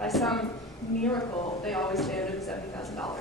by some miracle, they always stay under the $70,000.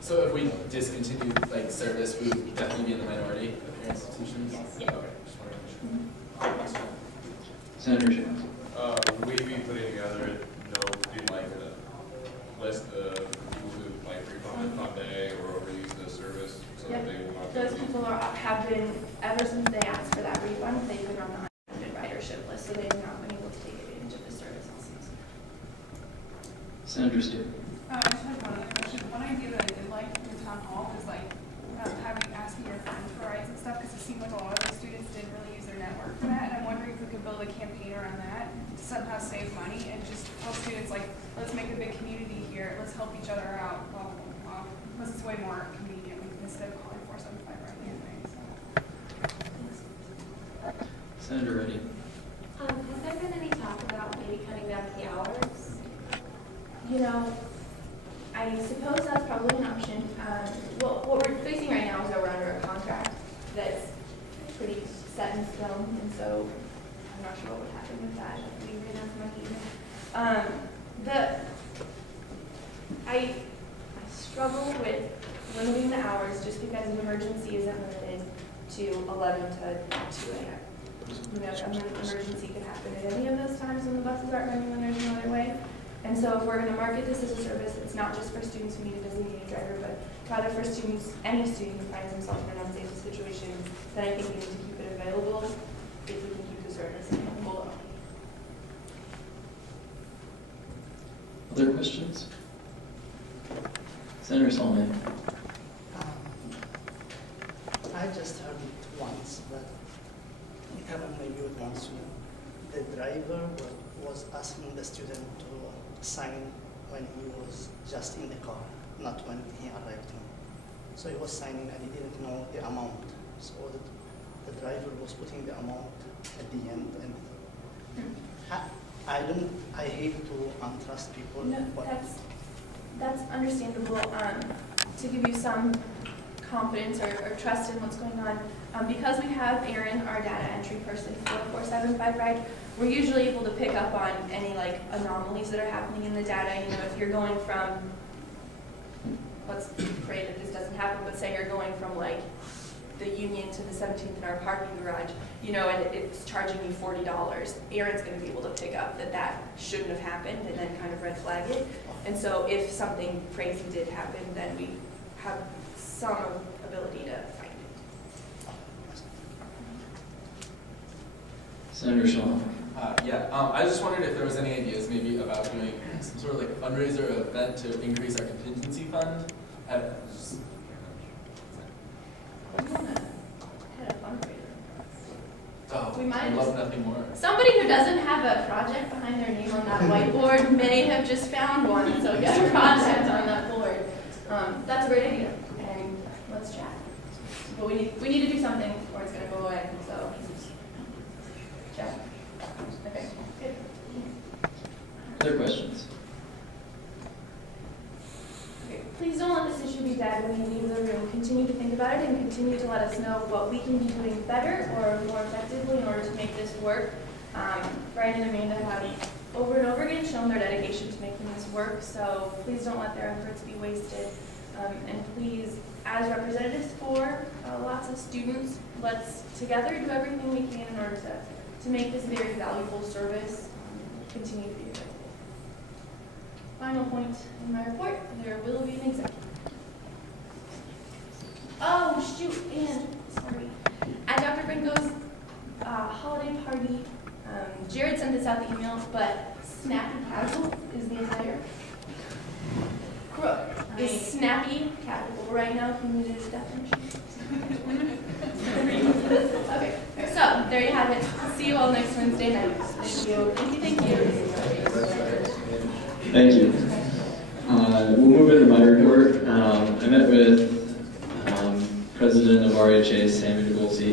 So if we discontinue like service, we would definitely be in the minority of your institutions? Yes. Yeah. Okay. Just wanted to make sure. Senator Jones. Would we be putting together, like a list of people who like refunded Fund A or overused the service so that they will not? Those people have been, ever since they asked for that refund, they've been on the unfunded ridership list, so they have not been able to take advantage of the service also. Senator Stewart. I just had one other question. One idea that I did like in town hall was like asking your friends for rides and stuff, because it seemed like a lot of the students didn't really use their network for that. And I'm wondering if we could build a campaign around that to somehow save money and just tell students like, let's make a big community here. Let's help each other out. Because it's way more convenient instead of calling 475 right away. So. Senator Reddy. Has there been any talk about maybe cutting back the hours? You know, I suppose that's probably an option. Well, what we're facing right now is that we're under a contract that's pretty set in stone, and so I'm not sure what would happen with that if we ran out of money. I struggle with limiting the hours just because an emergency isn't limited to 11 to 2 a.m. You know, an emergency could happen at any of those times when the buses aren't running when there's no other way. And so if we're going to market this as a service, it's not just for students who need a designated driver, but rather for students, any student who finds himself in an unsafe situation, then I think we need to keep it available if we can keep the service full. Other questions? Senator Solomon. I just heard it once, but maybe with one student. The driver was asking the student to sign when he was just in the car, not when he arrived home. So he was signing and he didn't know the amount. So the driver was putting the amount at the end. And I hate to untrust people. No, that's understandable. To give you some confidence or trust in what's going on, because we have Aaron, our data entry person for 475 ride, we're usually able to pick up on any like anomalies that are happening in the data. You know, if you're going from, let's pray that this doesn't happen, but say you're going from like the Union to the 17th in our parking garage, you know, and it's charging you $40, Aaron's going to be able to pick up that that shouldn't have happened and then kind of red flag it. And so if something crazy did happen, then we have some ability to find it. Senator Shaw. I just wondered if there was any ideas maybe about doing some sort of like fundraiser event to increase our contingency fund. We might love nothing more. Somebody who doesn't have a project behind their name on that whiteboard may have just found one, so get a project on that board. That's a great idea, and let's chat. But we need to do something or it's going to go away, so chat. Okay, good. Other questions? Okay. Please don't let this issue be dead when you leave the room. Continue to think about it and continue to let us know what we can be doing better or more effectively in order to make this work. Brian and Amanda have over and over again shown their dedication to making this work, so please don't let their efforts be wasted. And please, as representatives for lots of students, let's together do everything we can in order to make this very valuable service continue to be available. Final point in my report, there will be an executive. Oh, shoot, and, sorry. At Dr. Brinko's holiday party, Jared sent this out the email, but snappy casual is the entire crook. Is snappy casual right now? Can you do this definition? Okay, so there you have it. See you all next Wednesday night. Thank you. Thank you. Thank you. We'll move into my report. I met with President of RHA, Sammy DeGolsi.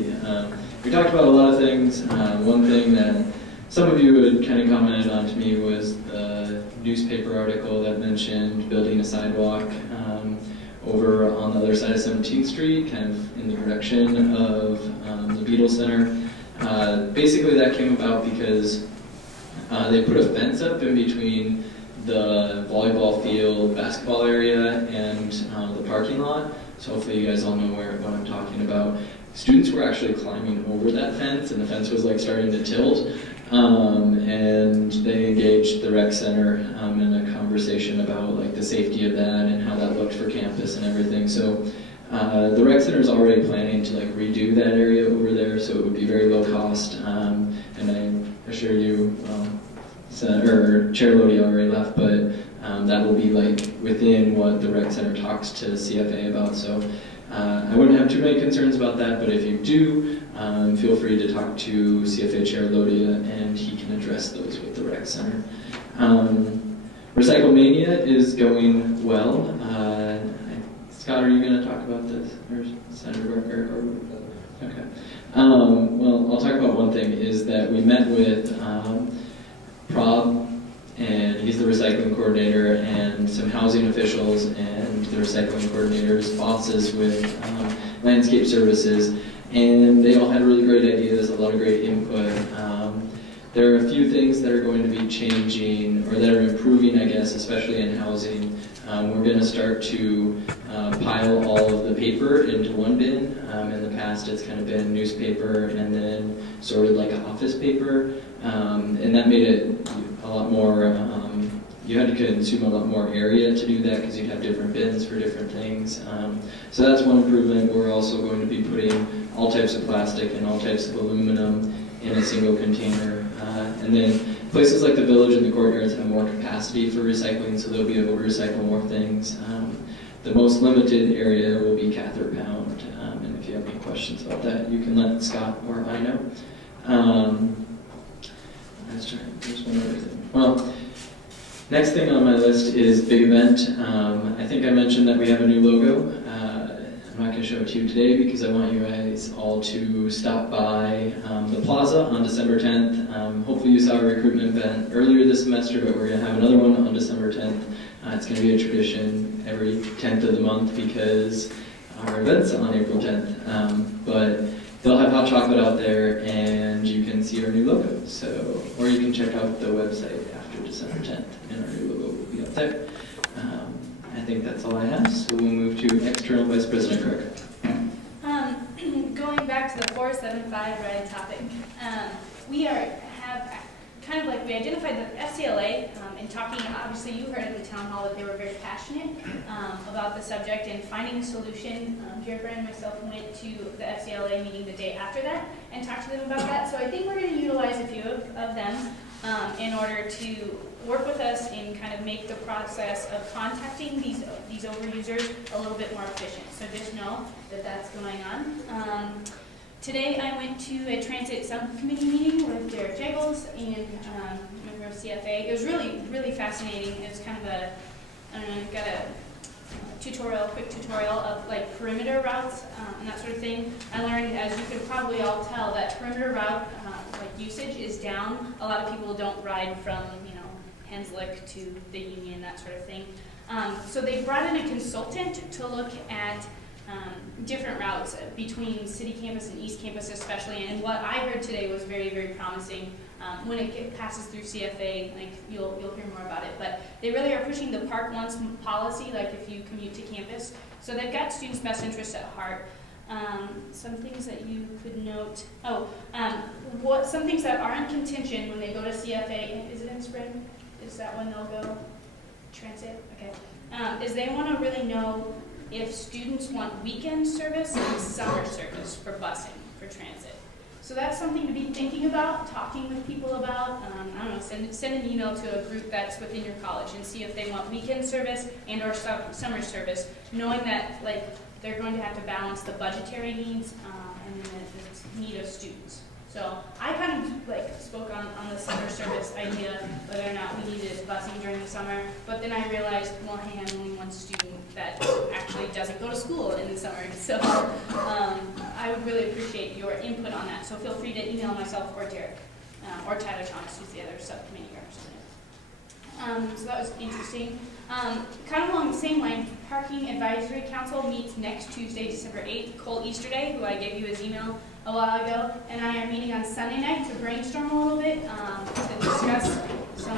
We talked about a lot of things. One thing that some of you had kind of commented on to me was the newspaper article that mentioned building a sidewalk over on the other side of 17th Street, kind of in the direction of the Beatles Center. Basically that came about because They put a fence up in between the volleyball field, basketball area, and the parking lot. So hopefully you guys all know what I'm talking about. Students were actually climbing over that fence, and the fence was like starting to tilt. And they engaged the rec center in a conversation about like the safety of that and how that looked for campus and everything. So the rec center is already planning to like redo that area over there, so it would be very low cost. And I assure you, Chair Lodi already left, but that will be like within what the rec center talks to CFA about. So I wouldn't have too many concerns about that, but if you do, feel free to talk to CFA Chair Lodia, and he can address those with the rec center. Recycle Mania is going well. Scott, are you going to talk about this, or Senator Barker? Okay. Well, I'll talk about one thing, is that we met with Prob, and he's the recycling coordinator, and some housing officials and the recycling coordinator's bosses with landscape services, and they all had really great ideas, a lot of great input. There are a few things that are going to be changing, or that are improving, I guess, especially in housing. We're going to start to pile all of the paper into one bin. In the past, it's kind of been newspaper and then sorted like office paper, and that made it a lot more, you had to consume a lot more area to do that because you'd have different bins for different things. So that's one improvement. We're also going to be putting all types of plastic and all types of aluminum in a single container. And then places like the village and the courtyards have more capacity for recycling, so they'll be able to recycle more things. The most limited area will be Cather Pound, and if you have any questions about that, you can let Scott or I know. Let's try, there's one other thing. Well, next thing on my list is big event. I think I mentioned that we have a new logo. I'm not going to show it to you today because I want you guys all to stop by the plaza on December 10th. Hopefully you saw a recruitment event earlier this semester, but we're going to have another one on December 10th. It's going to be a tradition every 10th of the month because our event's on April 10th. But they'll have hot chocolate out there, and you can see our new logo. So, or you can check out the website after December 10th, and our new logo will be up there. I think that's all I have, so we'll move to External Vice President Crook. Going back to the 475 ride topic, we have kind of like, we identified the FCLA in talking, obviously you heard at the town hall that they were very passionate about the subject and finding a solution. Jared Brand and myself went to the FCLA meeting the day after that and talked to them about that. So I think we're going to utilize a few of them in order to work with us and kind of make the process of contacting these overusers a little bit more efficient. So just know that that's going on. Today I went to a transit subcommittee meeting with Derek Jaggles and member of CFA. It was really, really fascinating. It was kind of a, I don't know, got a quick tutorial of like perimeter routes and that sort of thing. I learned, as you can probably all tell, that perimeter route like usage is down. A lot of people don't ride from, you know, Henslick to the Union, that sort of thing. So they brought in a consultant to look at different routes between City Campus and East Campus especially, and what I heard today was very, very promising. When it passes through CFA, like you'll hear more about it, but they really are pushing the Park Once policy, like if you commute to campus. So they've got students' best interests at heart. Some things that you could note. Some things that are in contention when they go to CFA, is it in spring? Is that when they'll go transit? Okay. Is they want to really know if students want weekend service and summer service for busing, for transit. So that's something to be thinking about, talking with people about. I don't know, send an email to a group that's within your college and see if they want weekend service and or summer service, knowing that like they're going to have to balance the budgetary needs and then the need of students. So I kind of like spoke on the summer service idea, whether or not we needed busing during the summer, but then I realized, well, hey, I'm only one student that actually doesn't go to school in the summer. So I would really appreciate your input on that. So feel free to email myself or Derek, or Tyler Thomas, who's the other subcommittee representative. So that was interesting. Kind of along the same line, Parking Advisory Council meets next Tuesday, December 8th. Cole Easterday, who I gave you his email a while ago, and I are meeting on Sunday night to brainstorm a little bit, to discuss some